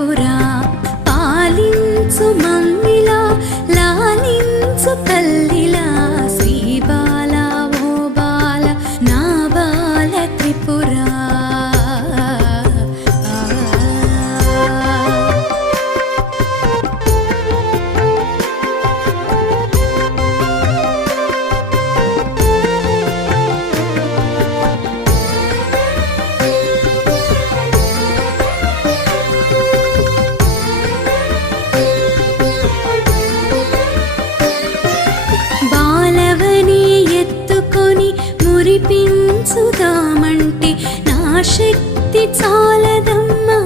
త్రిపుర పాలించు మమ్మిలా లాలించు తల్లిలా శ్రీ బాల ఓ బాల నా బాల త్రిపుర మురిపించుదామంటే నా శక్తి చాలదమ్మా